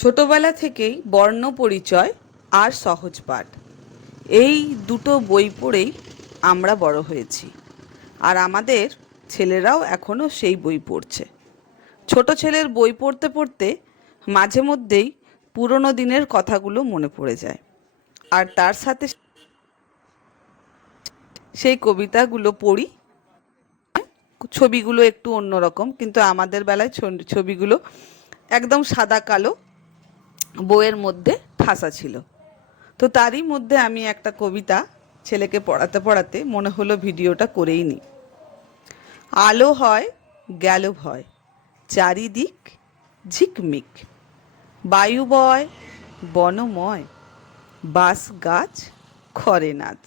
ছোটবেলা থেকেই বর্ণ পরিচয় আর সহজ পাঠ এই দুটো বই পড়েই আমরা বড় হয়েছি। আর আমাদের ছেলেরাও এখনও সেই বই পড়ছে। ছোট ছেলের বই পড়তে পড়তে মাঝে মধ্যেই পুরনো দিনের কথাগুলো মনে পড়ে যায়। আর তার সাথে সেই কবিতাগুলো পড়ি। ছবিগুলো একটু অন্যরকম, কিন্তু আমাদের বেলায় ছবিগুলো একদম সাদা কালো বইয়ের মধ্যে ঠাসা ছিল। তো তারই মধ্যে আমি একটা কবিতা ছেলেকে পড়াতে পড়াতে মনে হলো ভিডিওটা করেই নিই। আলো হয় গেল ভয়, চারিদিক ঝিকমিক, বায়ু বয় বনময়, বাঁশ গাছ খরে নাচ,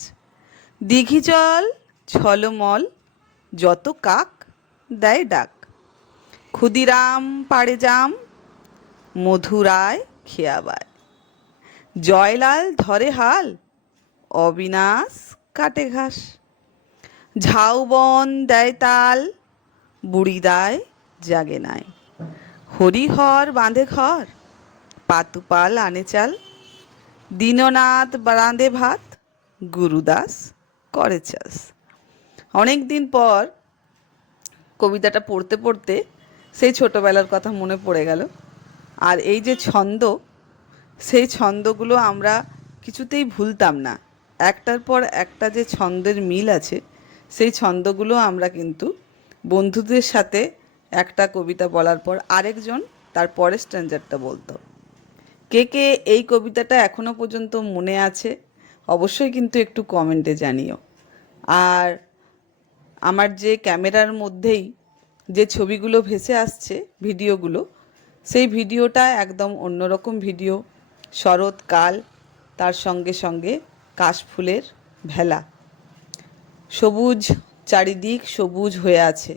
দিঘি জল ছলমল, যত কাক দেয় ডাক, ক্ষুদিরাম পাড়ে জাম, মধুরায় খেয়াবায়, জয়লাল ধরে হাল, অবিনাশ কাটে ঘাস, ঝাউবন দেয় তাল, বুড়িদায় জাগে নাই, হরিহর বাঁধে ঘর, পাতুপাল আনে চাল, দীননাথ রাঁধে ভাত, গুরুদাস করে চাষ। অনেক দিন পর কবিতাটা পড়তে পড়তে সেই ছোটবেলার কথা মনে পড়ে গেল। আর এই যে ছন্দ, সেই ছন্দগুলো আমরা কিছুতেই ভুলতাম না। একটার পর একটা যে ছন্দের মিল আছে, সেই ছন্দগুলো আমরা কিন্তু বন্ধুদের সাথে একটা কবিতা বলার পর আরেকজন তার পরের স্ট্যান্ডারটা বলতো। কে কে এই কবিতাটা এখনো পর্যন্ত মনে আছে অবশ্যই কিন্তু একটু কমেন্টে জানিও। আর আমার যে ক্যামেরার মধ্যেই যে ছবিগুলো ভেসে আসছে, ভিডিওগুলো, সেই ভিডিওটা একদম অন্যরকম ভিডিও। শরৎকাল, তার সঙ্গে সঙ্গে কাশফুলের ভেলা, সবুজ চারিদিক সবুজ হয়ে আছে।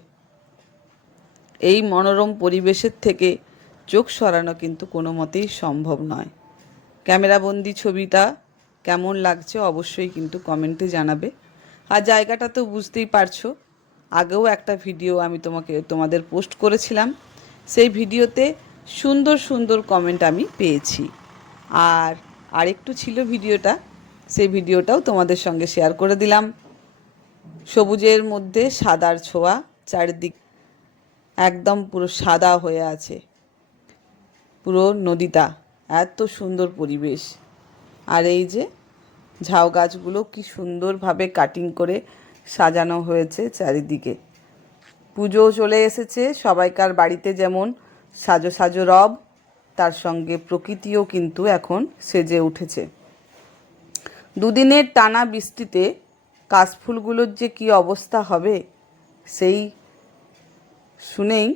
এই মনোরম পরিবেশের থেকে চোখ সরানো কিন্তু কোনো মতেই সম্ভব নয়। ক্যামেরাবন্দি ছবিটা কেমন লাগছে অবশ্যই কিন্তু কমেন্টে জানাবে। আর জায়গাটা তো বুঝতেই পারছো, আগেও একটা ভিডিও আমি তোমাদের পোস্ট করেছিলাম। সেই ভিডিওতে সুন্দর সুন্দর কমেন্ট আমি পেয়েছি। আর আরেকটু ছিল ভিডিওটা, সেই ভিডিওটাও তোমাদের সঙ্গে শেয়ার করে দিলাম। সবুজের মধ্যে সাদার ছোঁয়া, চারিদিক একদম পুরো সাদা হয়ে আছে, পুরো নদীটা, এত সুন্দর পরিবেশ। আর এই যে ঝাউ গাছগুলো কি সুন্দরভাবে কাটিং করে সাজানো হয়েছে চারিদিকে। পুজো চলে এসেছে, সবাইকার বাড়িতে যেমন সাজো সাজো রব, তার সঙ্গে প্রকৃতিও কিন্তু এখন সেজে উঠেছে। দুদিনের টানা বৃষ্টিতে কাশফুলগুলোর যে কী অবস্থা হবে, সেই শুনেই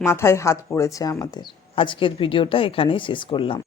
মাথায় হাত পড়েছে আমাদের। আজকের ভিডিওটা এখানেই শেষ করলাম।